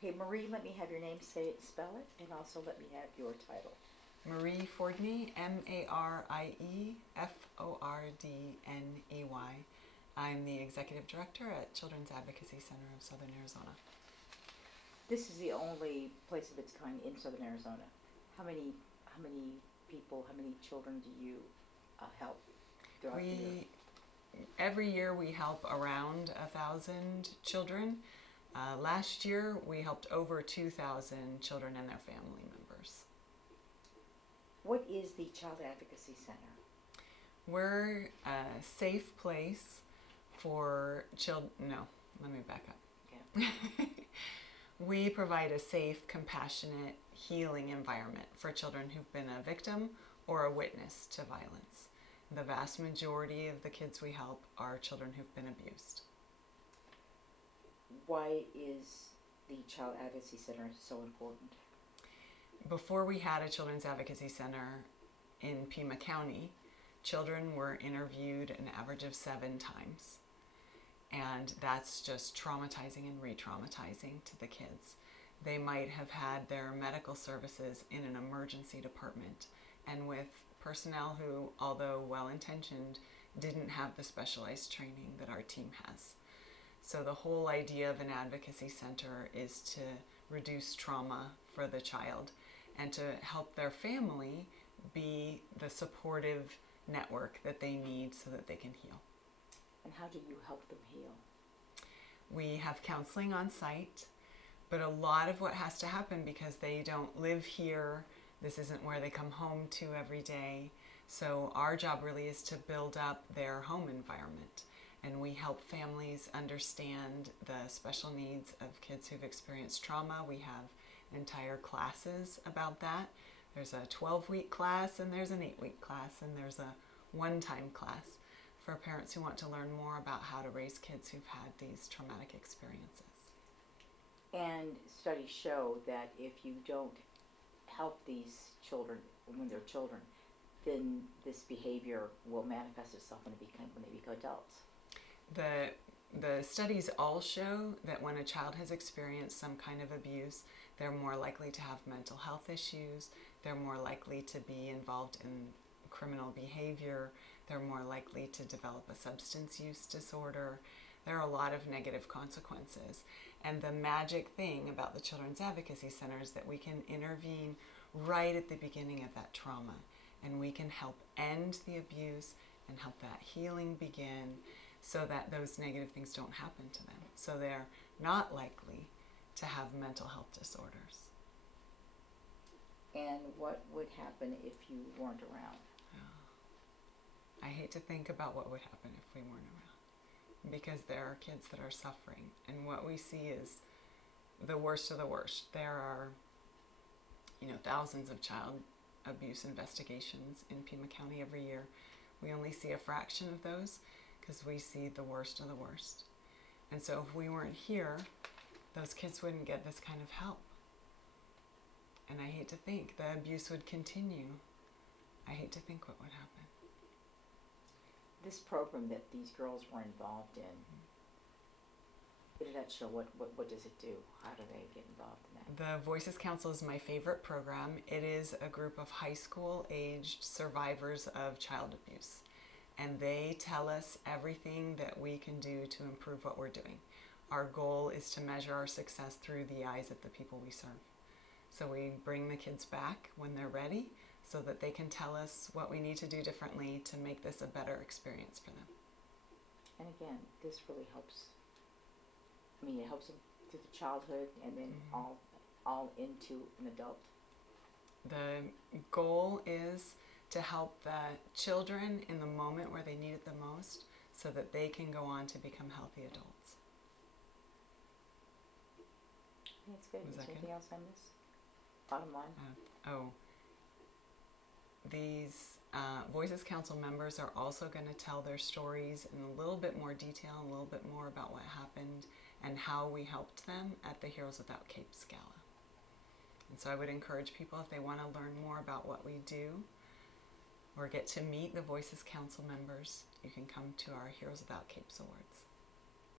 Hey, Marie, let me have your name, spell it, and also let me have your title. Marie Fordney, Mariefordney. I'm the Executive Director at Children's Advocacy Center of Southern Arizona. This is the only place of its kind in Southern Arizona. How many people, how many children do you help throughout the year? Every year we help around 1,000 children. Last year we helped over 2,000 children and their family members. What is the Child Advocacy Center? We're a safe place for children. No, let me back up. Okay. We provide a safe, compassionate, healing environment for children who've been a victim or a witness to violence. The vast majority of the kids we help are children who've been abused. Why is the Child Advocacy Center so important? Before we had a Children's Advocacy Center in Pima County, children were interviewed an average of 7 times. And that's just traumatizing and re-traumatizing to the kids. They might have had their medical services in an emergency department and with personnel who, although well-intentioned, didn't have the specialized training that our team has. So the whole idea of an advocacy center is to reduce trauma for the child and to help their family be the supportive network that they need so that they can heal. And how do you help them heal? We have counseling on site, but a lot of what has to happen because they don't live here, this isn't where they come home to every day. So our job really is to build up their home environment. And we help families understand the special needs of kids who've experienced trauma. We have entire classes about that. There's a 12-week class, and there's an 8-week class, and there's a one-time class for parents who want to learn more about how to raise kids who've had these traumatic experiences. And studies show that if you don't help these children when they're children, then this behavior will manifest itself when they become adults. The studies all show that when a child has experienced some kind of abuse, they're more likely to have mental health issues, they're more likely to be involved in criminal behavior, they're more likely to develop a substance use disorder. There are a lot of negative consequences. And the magic thing about the Children's Advocacy Center is that we can intervene right at the beginning of that trauma, and we can help end the abuse and help that healing begin so that those negative things don't happen to them. So they're not likely to have mental health disorders. And what would happen if you weren't around? I hate to think about what would happen if we weren't around, because there are kids that are suffering, and what we see is the worst of the worst. There are, thousands of child abuse investigations in Pima County every year. We only see a fraction of those because we see the worst of the worst. And so if we weren't here, those kids wouldn't get this kind of help. And I hate to think the abuse would continue. I hate to think what would happen. This program that these girls were involved in a nutshell, what does it do? How do they get involved in that? The Voices Council is my favorite program. It is a group of high school aged survivors of child abuse. And they tell us everything that we can do to improve what we're doing. Our goal is to measure our success through the eyes of the people we serve. So we bring the kids back when they're ready so that they can tell us what we need to do differently to make this a better experience for them. And again, this really helps. It helps them through the childhood and then all into an adult. The goal is to help the children in the moment where they need it the most so that they can go on to become healthy adults. That's good. Is there anything else on this? Bottom line? These Voices Council members are also going to tell their stories in a little bit more detail, a little bit more about what happened and how we helped them at the Heroes Without Capes Gala. And so I would encourage people, if they want to learn more about what we do or get to meet the Voices Council members, you can come to our Heroes Without Capes Awards.